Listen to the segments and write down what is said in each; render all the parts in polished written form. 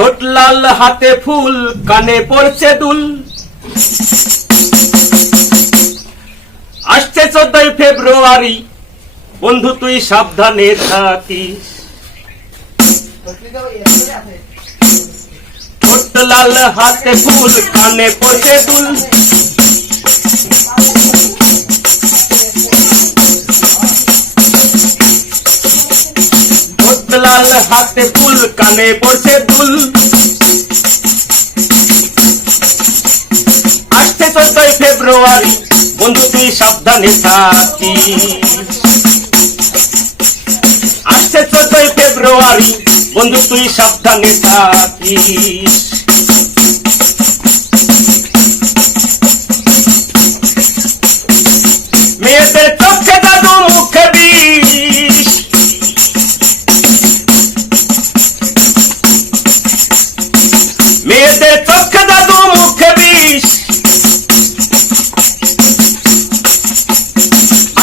ঠোঁট লাল হাতে ফুল কানে পড়ছে দুল। আসছে 14ই ফেব্রুয়ারি, বন্ধু তুই সাবধানে থাকিস। ঠোঁট লাল হাতে ফুল কানে পড়ছে দুল। ঠোঁট লাল হাতে ফুল কানে পড়ছে দুল। আসছে 14ই ফেব্রুয়ারি, বন্ধু তুই সাবধানে থাকিস। আসছে 14ই ফেব্রুয়ারি, বন্ধু তুই সাবধানে থাকিস। মেয়েদের চোখে জাদু মুখে বিষ। মেয়েদের চোখে জাদু মুখে বিষ।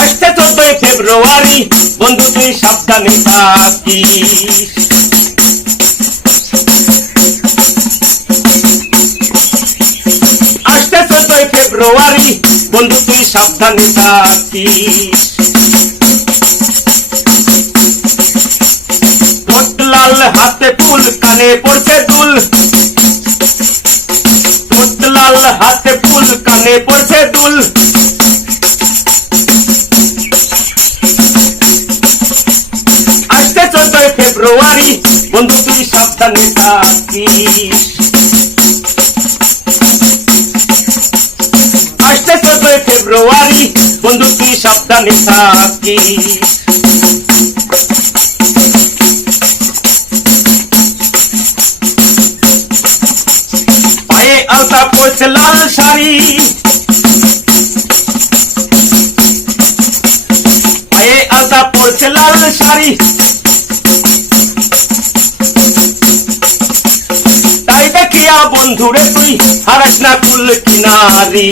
আসছে 14ই ফেব্রুয়ারি, বন্ধু তুই সাবধানে থাকিস। আসছে 14ই ফেব্রুয়ারি, বন্ধু তুই সাবধানে থাকিস। ঠোঁট লাল হাতে ফুল কানে পড়ছে দুল। ঠোঁট লাল হাতে ফুল কানে পড়ছে দুল। আসছে 14ই ফেব্রুয়ারি, বন্ধু তুই সাবধানে থাকিস। আসছে 14ই ফেব্রুয়ারি, বন্ধু তুই সাবধানে থাকিস। পায়ে আলতা পড়ছে লাল শাড়ি। পায়ে আলতা পড়ছে লাল শাড়ি। তাই দেখিয়া বন্ধুরে তুই হারাস না কুল কিনারি।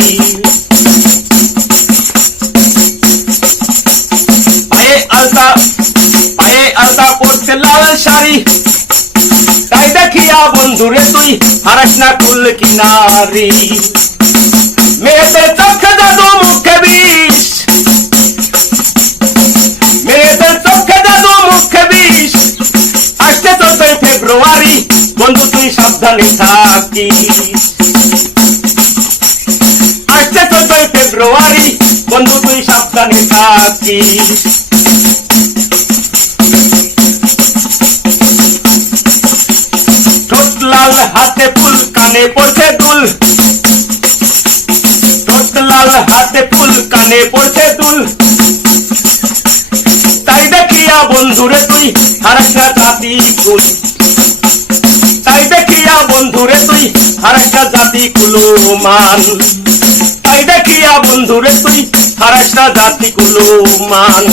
পায়ে আলতা পড়ছে লাল শাড়ি। তাই দেখিয়া বন্ধুরে তুই হারাস না কুল কিনারি। মেয়েদের চোখে জাদু মুখে বিষ। মেয়েদের চোখে জাদু মুখে বিষ। আসছে 14ই ফেব্রুয়ারি, বন্ধু তুই সাবধানে থাকিস। আসছে 14ই ফেব্রুয়ারি, বন্ধু তুই সাবধানে থাকিস। ঠোঁট লাল হাতে ফুল কানে পড়ছে দুল। ঠোঁট লাল হাতে ফুল কানে পড়ছে দুল। তাই দেখিয়া বন্ধুরে তুই হারাস না জাতি কুল। তাই দেখিয়া বন্ধুরে তুই হারাস না জাতি কুলমান। তাই দেখিয়া বন্ধুরে তুই হারাস না জাতি কুলমান।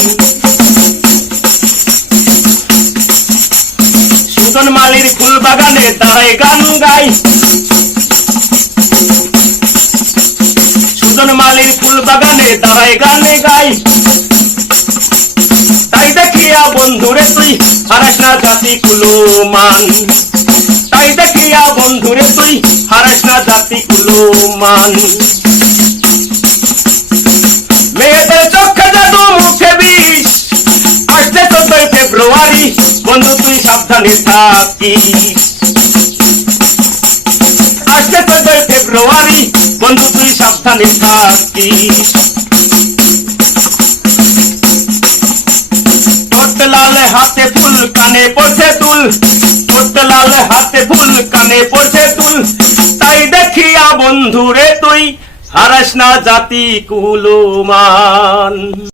সুজন মালির ফুল বাগানে দাঁড়ায় গান গাই। সুজন মালির ফুল বাগানে দাঁড়ায় গান গাই। তাই দেখিয়া বন্ধুরে তুই হারাস না জাতি কুলমান। তাই দেখিয়া বন্ধুরে তুই হারাস না জাতি কুলমান। মেয়েদের চোখে জাদু মুখে বিষ। আসছে 14ই ফেব্রুয়ারি, বন্ধু তুই সাবধানে থাকিস। আসছে 14ই ফেব্রুয়ারি, বন্ধু তুই সাবধানে থাকিস। ঠোঁট লাল হাতে ফুল কানে পড়ছে দুল। ঠোঁট লাল হাতে ফুল কানে পড়ছে দুল। তাই দেখিয়া বন্ধুরে তুই হারাস না জাতি কুলমান।